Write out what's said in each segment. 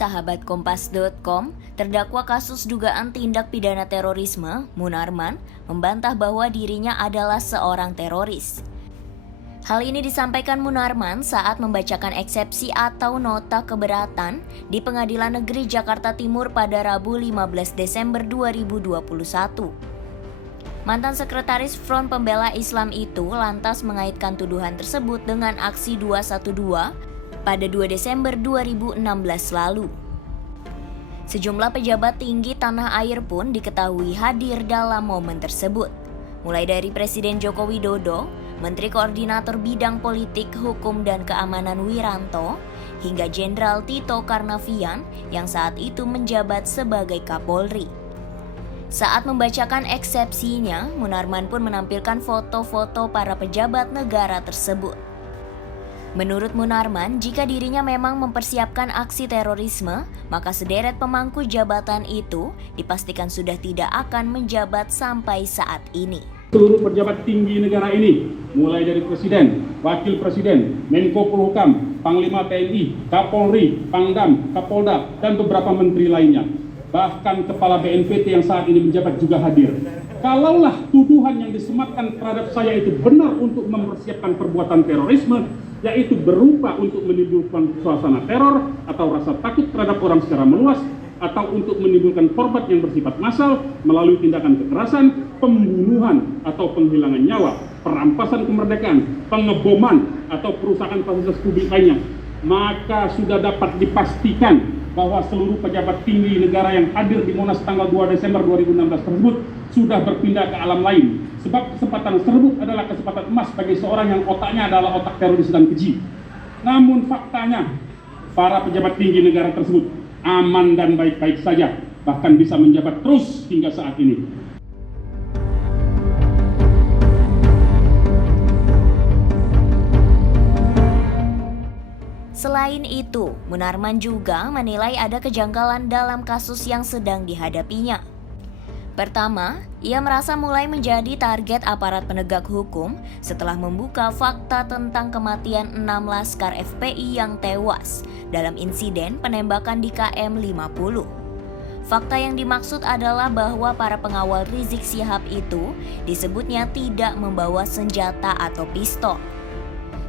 Sahabat Kompas.com, terdakwa kasus dugaan tindak pidana terorisme, Munarman, membantah bahwa dirinya adalah seorang teroris. Hal ini disampaikan Munarman saat membacakan eksepsi atau nota keberatan di Pengadilan Negeri Jakarta Timur pada Rabu 15 Desember 2021. Mantan Sekretaris Front Pembela Islam itu lantas mengaitkan tuduhan tersebut dengan aksi 212 pada 2 Desember 2016 lalu. Sejumlah pejabat tinggi tanah air pun diketahui hadir dalam momen tersebut. Mulai dari Presiden Joko Widodo, Menteri Koordinator Bidang Politik, Hukum, dan Keamanan Wiranto, hingga Jenderal Tito Karnavian yang saat itu menjabat sebagai Kapolri. Saat membacakan eksepsinya, Munarman pun menampilkan foto-foto para pejabat negara tersebut. Menurut Munarman, jika dirinya memang mempersiapkan aksi terorisme, maka sederet pemangku jabatan itu dipastikan sudah tidak akan menjabat sampai saat ini. Seluruh pejabat tinggi negara ini, mulai dari Presiden, Wakil Presiden, Menko Polhukam, Panglima TNI, Kapolri, Pangdam, Kapolda, dan beberapa menteri lainnya. Bahkan Kepala BNPT yang saat ini menjabat juga hadir. Kalaulah tuduhan yang disematkan terhadap saya itu benar untuk mempersiapkan perbuatan terorisme, yaitu berupa untuk menimbulkan suasana teror atau rasa takut terhadap orang secara meluas, atau untuk menimbulkan korban yang bersifat massal melalui tindakan kekerasan, pembunuhan atau penghilangan nyawa, perampasan kemerdekaan, pengeboman atau perusakan fasilitas publik lainnya, maka sudah dapat dipastikan bahwa seluruh pejabat tinggi negara yang hadir di Monas tanggal 2 Desember 2016 tersebut sudah berpindah ke alam lain. Sebab kesempatan tersebut adalah kesempatan emas bagi seorang yang otaknya adalah otak teroris dan keji. Namun faktanya, para pejabat tinggi negara tersebut aman dan baik-baik saja, bahkan bisa menjabat terus hingga saat ini. Selain itu, Munarman juga menilai ada kejanggalan dalam kasus yang sedang dihadapinya. Pertama, ia merasa mulai menjadi target aparat penegak hukum setelah membuka fakta tentang kematian 6 laskar FPI yang tewas dalam insiden penembakan di KM 50. Fakta yang dimaksud adalah bahwa para pengawal Rizik Syihab itu disebutnya tidak membawa senjata atau pistol.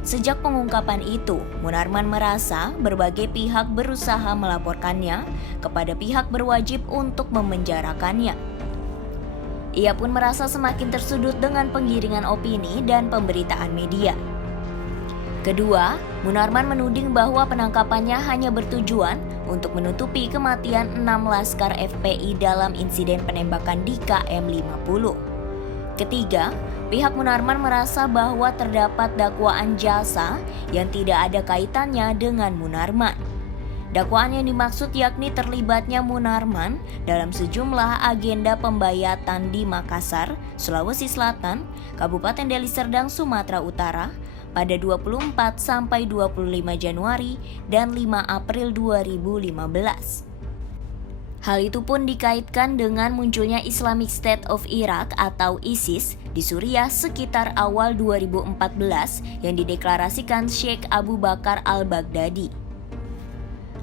Sejak pengungkapan itu, Munarman merasa berbagai pihak berusaha melaporkannya kepada pihak berwajib untuk memenjarakannya. Ia pun merasa semakin tersudut dengan penggiringan opini dan pemberitaan media. Kedua, Munarman menuding bahwa penangkapannya hanya bertujuan untuk menutupi kematian 6 laskar FPI dalam insiden penembakan di KM 50. Ketiga, pihak Munarman merasa bahwa terdapat dakwaan jasa yang tidak ada kaitannya dengan Munarman. Dakwaan yang dimaksud yakni terlibatnya Munarman dalam sejumlah agenda pembayatan di Makassar, Sulawesi Selatan, Kabupaten Deli Serdang, Sumatera Utara pada 24 sampai 25 Januari dan 5 April 2015. Hal itu pun dikaitkan dengan munculnya Islamic State of Iraq atau ISIS di Suriah sekitar awal 2014 yang dideklarasikan Sheikh Abu Bakar al-Baghdadi.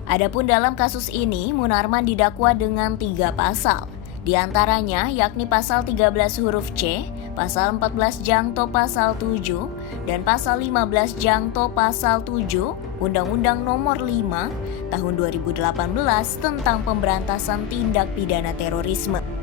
Adapun dalam kasus ini, Munarman didakwa dengan 3 pasal, di antaranya yakni pasal 13 huruf C, pasal 14 jangto pasal 7, dan pasal 15 jangto pasal 7 Undang-Undang Nomor 5 Tahun 2018 tentang Pemberantasan Tindak Pidana Terorisme.